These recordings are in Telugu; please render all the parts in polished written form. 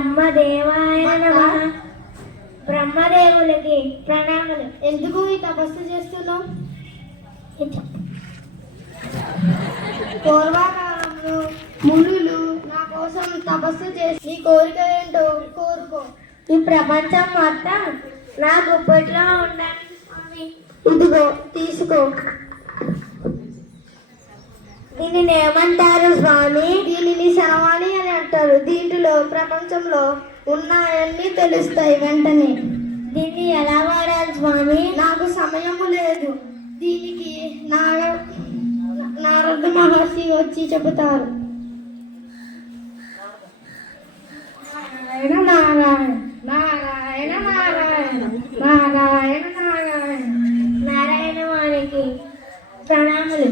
బ్రహ్మదేవాయ నమః. బ్రహ్మదేవులకి ప్రణామాలు. ఎందుకు ఈ తపస్సు చేస్తున్నావు? పూర్వకాలంలో మునులు నా కోసం తపస్సు చేసి నీ కోరిక ఏంటో కోరుకో. ఈ ప్రపంచం మొత్తం నా గుప్పట్లో ఉండాలి స్వామి. ఇదిగో తీసుకో. దీనిని ఏమంటారు స్వామి? దీనిని శరవాణి అని అంటారు. దీంట్లో ప్రపంచంలో ఉన్నాయన్నీ తెలుస్తాయి వెంటనే. దీన్ని ఎలా వాడాలి స్వామి? నాకు సమయము లేదు. దీనికి నారద మహర్షి వచ్చి చెబుతారు. నారాయణ నారాయణ నారాయణ నారాయణ నారాయణ నారాయణ. నారాయణ వారికి ప్రణాములు.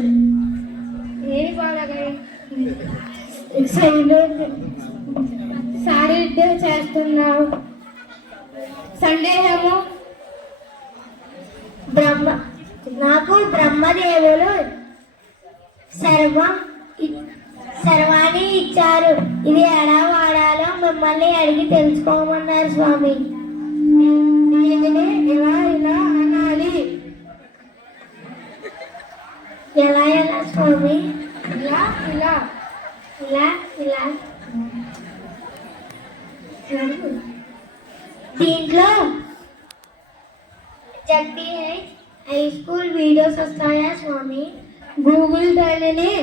ఏమి బాగా సారీ చేస్తున్నావు? సందేహము. నాకు బ్రహ్మదేవులు సర్వాణి ఇచ్చారు. ఇది ఎలా వాడాలో మిమ్మల్ని అడిగి తెలుసుకోమన్నారు స్వామి. దీనిని ఇలా ఇలా అనాలి. ఎలా ఎలా స్వామి? ఇలా ఇలా ఇలా ఇలా. దీంట్లో జడ్పీహెచ్ హై స్కూల్ వీడియోస్ వస్తాయా స్వామి? గూగుల్ తల్లిని,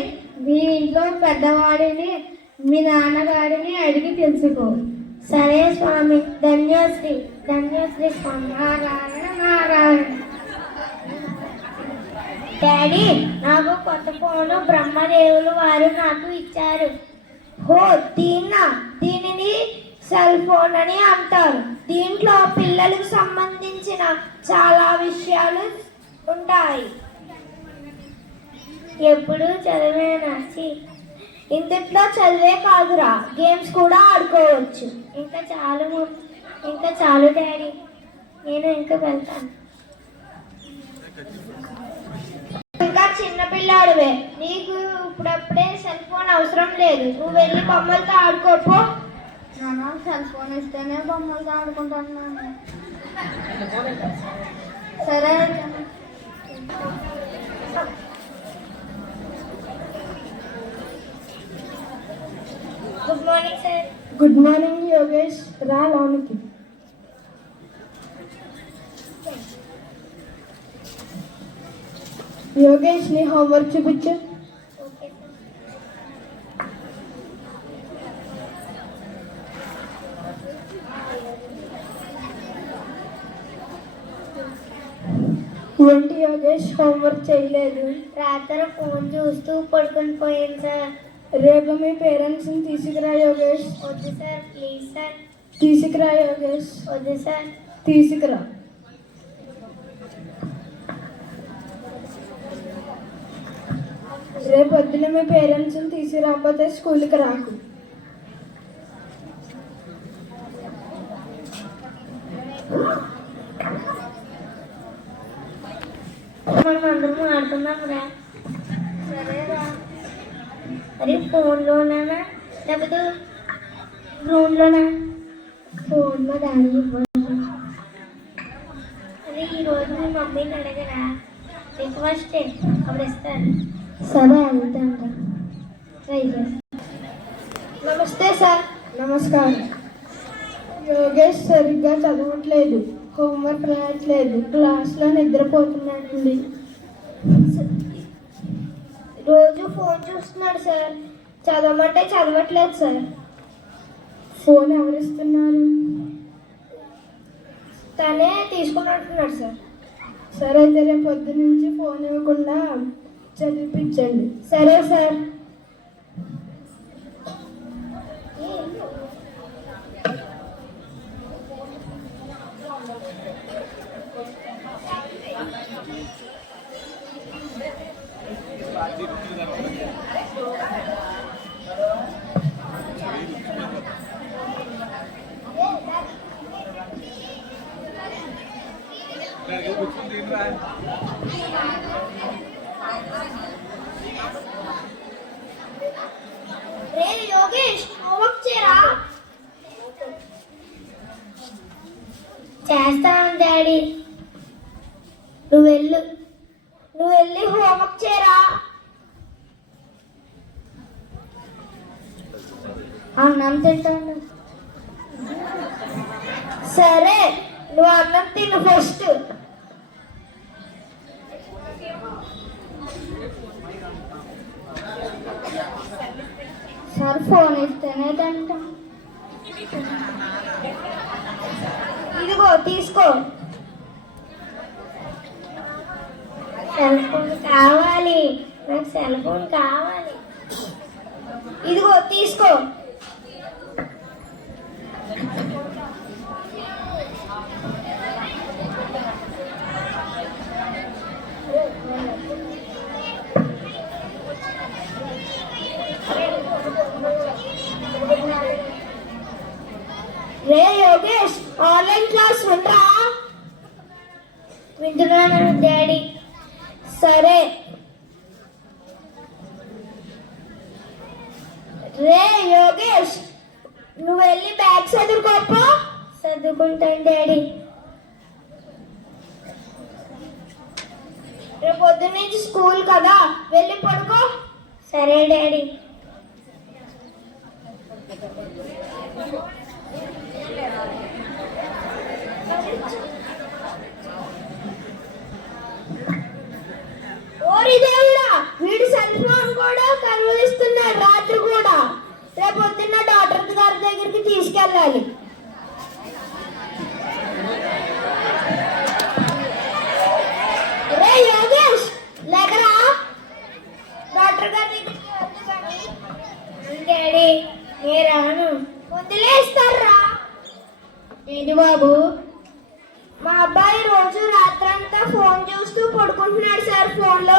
మీ ఇంట్లో పెద్దవాడిని, మీ నాన్నగారిని అడిగి తెలుసుకో. సరే స్వామి. ధన్యశ్రీ ధన్యశ్రీ స్వామి. నారాయణ నారాయణ. డాడీ, నాకు కొత్త ఫోను బ్రహ్మదేవులు వారు నాకు ఇచ్చారు. హో, దీనిని సెల్ ఫోన్ అని అంటారు. దీంట్లో పిల్లలకు సంబంధించిన చాలా విషయాలు ఉంటాయి. ఎప్పుడు చదివేనా? ఇందులో చదివే కాదురా, గేమ్స్ కూడా ఆడుకోవచ్చు. ఇంకా చాలు డాడీ, నేను ఇంకా వెళ్తాను. ఇంకా చిన్నపిల్లాడివే, నీకు ఇప్పుడప్పుడే సెల్ ఫోన్ అవసరం లేదు. నువ్వు వెళ్ళి బొమ్మలతో ఆడుకోపో. నాన్న, సెల్ ఫోన్ ఇస్తేనే బొమ్మలతో ఆడుకుంటాను. సరే. Good morning sir. Good morning Yogesh. రా లోనికి. యోగేష్, నీ హోంవర్క్ చూపించు. ఏంటి యోగేష్, హోంవర్క్ చేయలేదు? రాత్రి ఫోన్ చూస్తూ పడుకొని పోయాను సార్. రేపు మీ పేరెంట్స్ని తీసుకురా యోగేష్. వద్దు సార్, ప్లీజ్ సార్. తీసుకురా యోగేష్. వద్దు సార్. తీసుకురా. రేపు పొద్దున మీ పేరెంట్స్ని తీసుకురాకపోతే స్కూల్కి రాకు. మనం అందరం ఆడుకుందాం రా. సరేరా. అది ఫోన్లోనా లేకపోతే గ్రౌండ్లోనా? ఫోన్లో డాడీ అది. ఈరోజు మీ మమ్మీని అడగరా, రిక్వెస్ట్ అప్పుడు ఇస్తారు. సరే, అడుగుతాను. ట్రై చేస్తా. నమస్తే సార్. నమస్కారం. యోగేష్ సరిగ్గా చదవట్లేదు, హోంవర్క్ రాయట్లేదు, క్లాస్లో నిద్రపోతున్నాడండి. రోజు ఫోన్ చూస్తున్నాడు సార్. చదవమంటే చదవట్లేదు సార్. ఫోన్ ఎవరిస్తున్నారు? తనే తీసుకుని అంటున్నాడు సార్. సరే అయితే రేపు పొద్దు నుంచి ఫోన్ ఇవ్వకుండా చదివిపించండి. సరే సార్. రే యోగేష్, హోంవర్క్ చేయరా. చేస్తాను డాడీ. నువ్వు వెళ్ళి హోంవర్క్ చేయరా. అన్నం తింటాను. సరే, నువ్వు అన్నం తిను ఫస్ట్. సార్ ఫోన్ ఇస్తేనే తింటాం. ఇదిగో తీసుకో. సెల్ ఫోన్ కావాలి, నాకు సెల్ ఫోన్ కావాలి. ఇదిగో తీసుకో. రే యోగేష్, ఆన్లైన్ క్లాస్ వింటరా? వింటున్నాను డాడీ. సరే. రే యోగేష్, నువ్వు వెళ్ళి బ్యాగ్ చదువుకోపో. చదువుకుంటాను డాడీ. రేపు పొద్దున్న నుంచి స్కూల్ కదా, వెళ్ళి పడుకో. సరే డాడీ. ఓరి దేవుడా, వీడు సెల్ ఫోన్ కూడా కనుగొలిస్తున్నాడు రాత్రి కూడా. రేపు పొద్దున్న డాక్టర్ గారి దగ్గరికి తీసుకెళ్ళాలి. రే యోగేష్, లేకరా. డాక్టర్ గారి దగ్గరికి డాడీ నేను రాను. వదిలేస్తారా? ఏంటి బాబు? మా అబ్బాయి రోజు రాత్రంతా ఫోన్ చూస్తూ పడుకుంటున్నాడు సార్. ఫోన్లో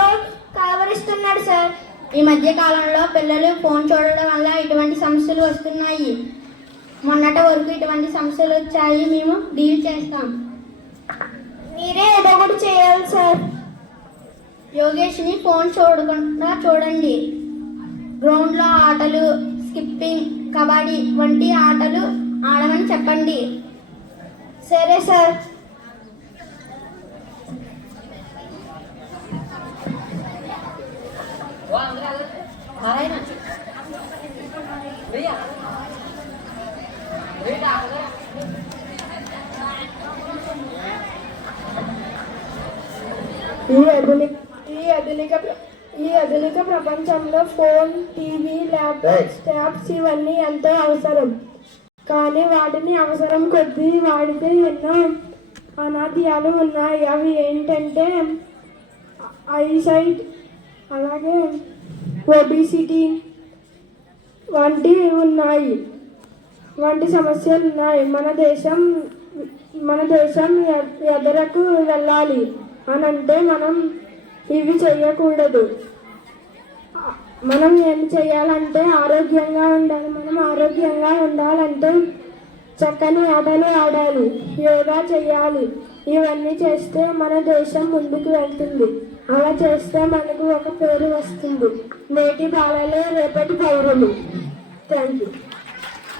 కలవరిస్తున్నాడు సార్. ఈ మధ్య కాలంలో పిల్లలు ఫోన్ చూడడం వల్ల ఇటువంటి సమస్యలు వస్తున్నాయి. మొన్నటి వరకు ఇటువంటి సమస్యలు వచ్చాయి, మేము డీల్ చేస్తాం. మీరే ఏదో ఒకటి చేయాలి సార్. యోగేష్ని ఫోన్ చూడకుండా చూడండి. గ్రౌండ్లో ఆటలు, స్కిప్పింగ్, కబడ్డీ వంటి ఆటలు ఆడమని చెప్పండి. సరే సార్. ఈ ఆధునిక ప్రపంచంలో ఫోన్, టీవీ, ల్యాప్టాప్స్, ట్యాబ్స్ ఇవన్నీ ఎంతో అవసరం. కానీ వాటిని అవసరం కొద్దీ వాడితే ఎన్నో అనాథ్యాలు ఉన్నాయి. అవి ఏంటంటే ఐసైట్, అలాగే ఒబిసిటీ వంటి సమస్యలు ఉన్నాయి. మన దేశం ఎదరకు వెళ్ళాలి అనంటే మనం ఇవి చేయకూడదు. మనం ఏం చేయాలంటే ఆరోగ్యంగా ఉండాలి. మనం ఆరోగ్యంగా ఉండాలంటే చక్కని ఆటలు ఆడాలి, యోగా చేయాలి. ఇవన్నీ చేస్తే మన దేశం ముందుకు వెళ్తుంది. అలా చేస్తే మనకు ఒక పేరు వస్తుంది. నేటి బాలలే రేపటి పౌరులు. Thank you.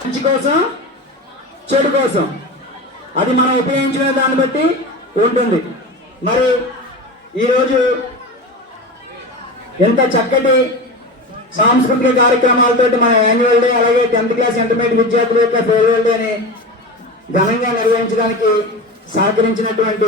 మంచి కోసం, చెడు కోసం అది మనం ఉపయోగించుకునే దాన్ని బట్టి ఉంటుంది. మరి ఈరోజు ఎంత చక్కటి సాంస్కృతిక కార్యక్రమాలతో మన యాన్యువల్ డే, అలాగే 10th క్లాస్ ఇంటర్మీడియట్ విద్యార్థుల యొక్క ఫేర్వెల్ డే అని ఘనంగా నిర్వహించడానికి సహకరించినటువంటి